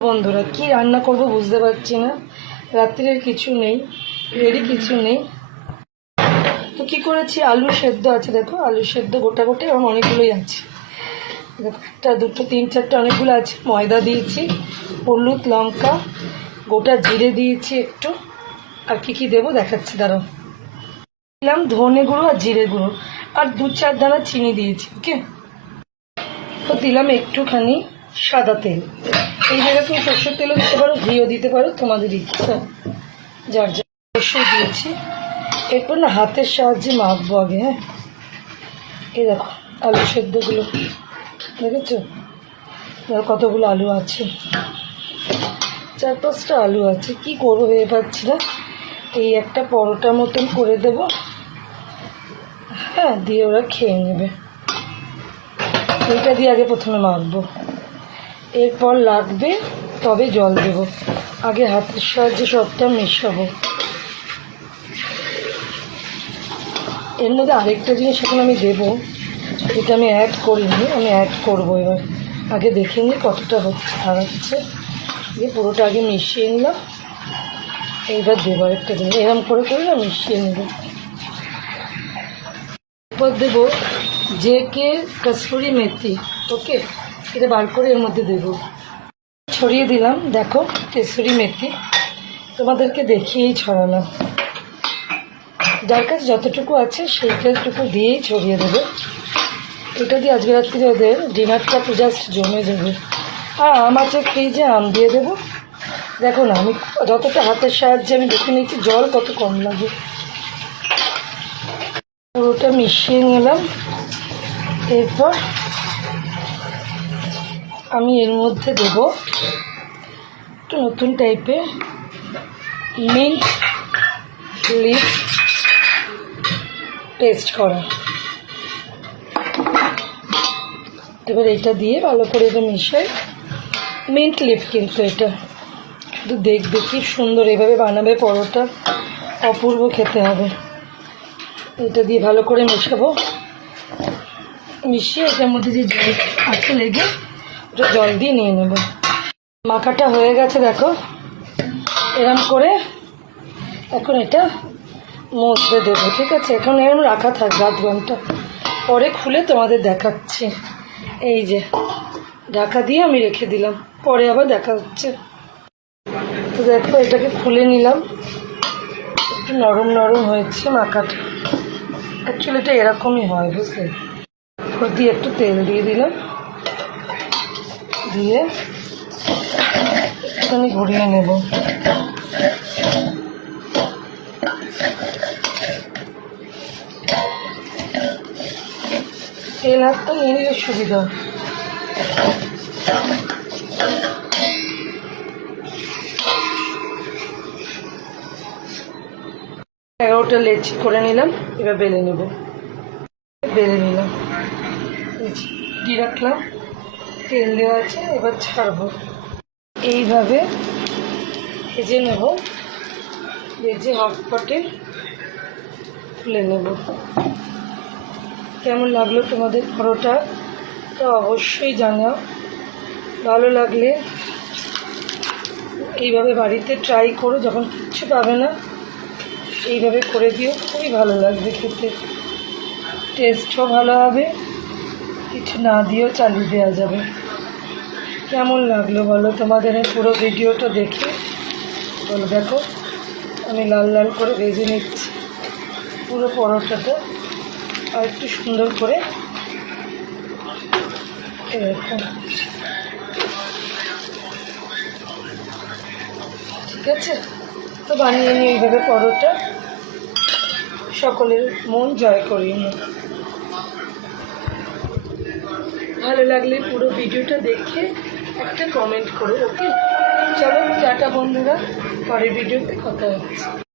বন্ধুরা কি রান্না করব বুঝতে পারছি না, রাত্রের কিছু নেই, রেডি কিছু নেই। তো কি করেছি, আলু সেদ্ধ আছে, দেখো আলু সেদ্ধ গোটা গোটা এবং অনেকগুলোই আছে, দেখো একটা দুটো তিন চারটে অনেকগুলো আছে। ময়দা দিয়েছি, হলুদ লঙ্কা গোটা জিরে দিয়েছি একটু, আর কি কি দেবো দেখাচ্ছি দাঁড়াও। দিলাম ধনে গুঁড়ো আর জিরে গুঁড়ো, আর দু চার দানা চিনি দিয়েছি। ওকে, তো দিলাম একটুখানি সাদা তেল। এই জায়গায় তুমি সরষের তেলও দিতে পারো, ঘিও দিতে পারো, তোমাদের ইচ্ছা যার যা। অবশ্যই দিয়েছি। এরপর না হাতের সাহায্যে মাখবো আগে। হ্যাঁ, এই দেখো আলু সেদ্ধগুলো দেখেছো, দেখো কতগুলো আলু আছে, চার পাঁচটা আলু আছে। কি করবো ভেবে পাচ্ছি না। এই একটা পরোটা মতন করে দেব, হ্যাঁ, দিয়ে ওরা খেয়ে নেবে। এইটা দিয়ে আগে প্রথমে মাখবো, এরপর লাগবে তবে জল দেব। আগে হাতের সাহায্যে সবটা মেশাবো। এর মধ্যে আরেকটা জিনিস এখন আমি দেবো, এটা আমি অ্যাড করিনি, আমি অ্যাড করবো এবার। আগে দেখে নিই কতটা হচ্ছে দাঁড়াচ্ছে, দিয়ে পুরোটা আগে মিশিয়ে নিলাম। এইবার দেবো আরেকটা জিনিস, এরম করে করে না মিশিয়ে নেব। এরপর দেবো জেকে কসুরি মেথি। ওকে, এটা বার করে এর মধ্যে দেবো, ছড়িয়ে দিলাম। দেখো কসুরি মেথি তোমাদেরকে দেখিয়েই ছড়ালাম, যার কাছে যতটুকু আছে সেইটুকু দিয়েই ছড়িয়ে দেবে। এটা দিয়ে আজকে রাত্রি ওদের ডিনারটা তো জাস্ট জমে যাবে। আর আম আছে ফ্রিজে, আম দিয়ে দেবো। দেখো না, আমি যতটা হাতের সাহায্যে আমি দেখে নিচ্ছি জল কত কম লাগে। পুরোটা মিশিয়ে নিলাম। এরপর আমি এর মধ্যে দেবো একটু নতুন টাইপের মিন্ট লিফ পেস্ট করা। এবার এটা দিয়ে ভালো করে এটা মিশাই। মিন্ট লিফ কিন্তু এটা শুধু দেখবে কি সুন্দর, এভাবে বানাবে পরোটা, অপূর্ব খেতে হবে। এটা দিয়ে ভালো করে মেশাবো, মিশিয়ে এটার মধ্যে যে জল আছে লেগে ওটা জল দিয়ে নিয়ে নেব। মাখাটা হয়ে গেছে দেখো, এরম করে এখন এটা মধ্যে দেবো। ঠিক আছে, এখন এরম রাখা থাকবে আধ ঘন্টা, পরে খুলে তোমাদের দেখাচ্ছি। এই যে ঢাকা দিয়ে আমি রেখে দিলাম, পরে আবার দেখা হচ্ছে। তো দেখো এটাকে খুলে নিলাম, একটু নরম নরম হয়েছে মাখাটা। অ্যাকচুয়ালি এটা এরকমই হয়, বুঝলে। ওর দিয়ে একটু তেল দিয়ে দিলাম, দিয়ে একটুখানি ঘুরিয়ে নেব। তেল হাতটা নিয়ে নিলে সুবিধা। এগারোটা লেচি করে নিলাম, এবার বেলে নেব। বেলে নিলাম, দিয়ে রাখলাম, তেল দেওয়া আছে, এবার ছাড়বো। এইভাবে ভেজে নেব, ভেজে হটপটে তুলে নেব। কেমন লাগলো তোমাদের পরোটা তো অবশ্যই জানাও। ভালো লাগলে এইভাবে বাড়িতে ট্রাই করো, যখন কিচ্ছু পাবে না এইভাবে করে দিও, খুবই ভালো লাগবে খেতে, টেস্টও ভালো হবে, কিছু না দিয়েও চালিয়ে দেওয়া যাবে। কেমন লাগলো বলো তোমাদের পুরো ভিডিওটা দেখে বলো। দেখো আমি লাল লাল করে ভেজে নিচ্ছি পুরো পরোটাটা, আর একটু সুন্দর করে এরকম। ঠিক আছে, তো বানিয়ে নিই এইভাবে পরোটা, সকলের মন জয় করিয়ে নিই। ভালো লাগলে পুরো ভিডিওটা দেখে একটা কমেন্ট করো। ওকে, চলো টাটা বন্ধুরা, পরের ভিডিওতে কথা হচ্ছে।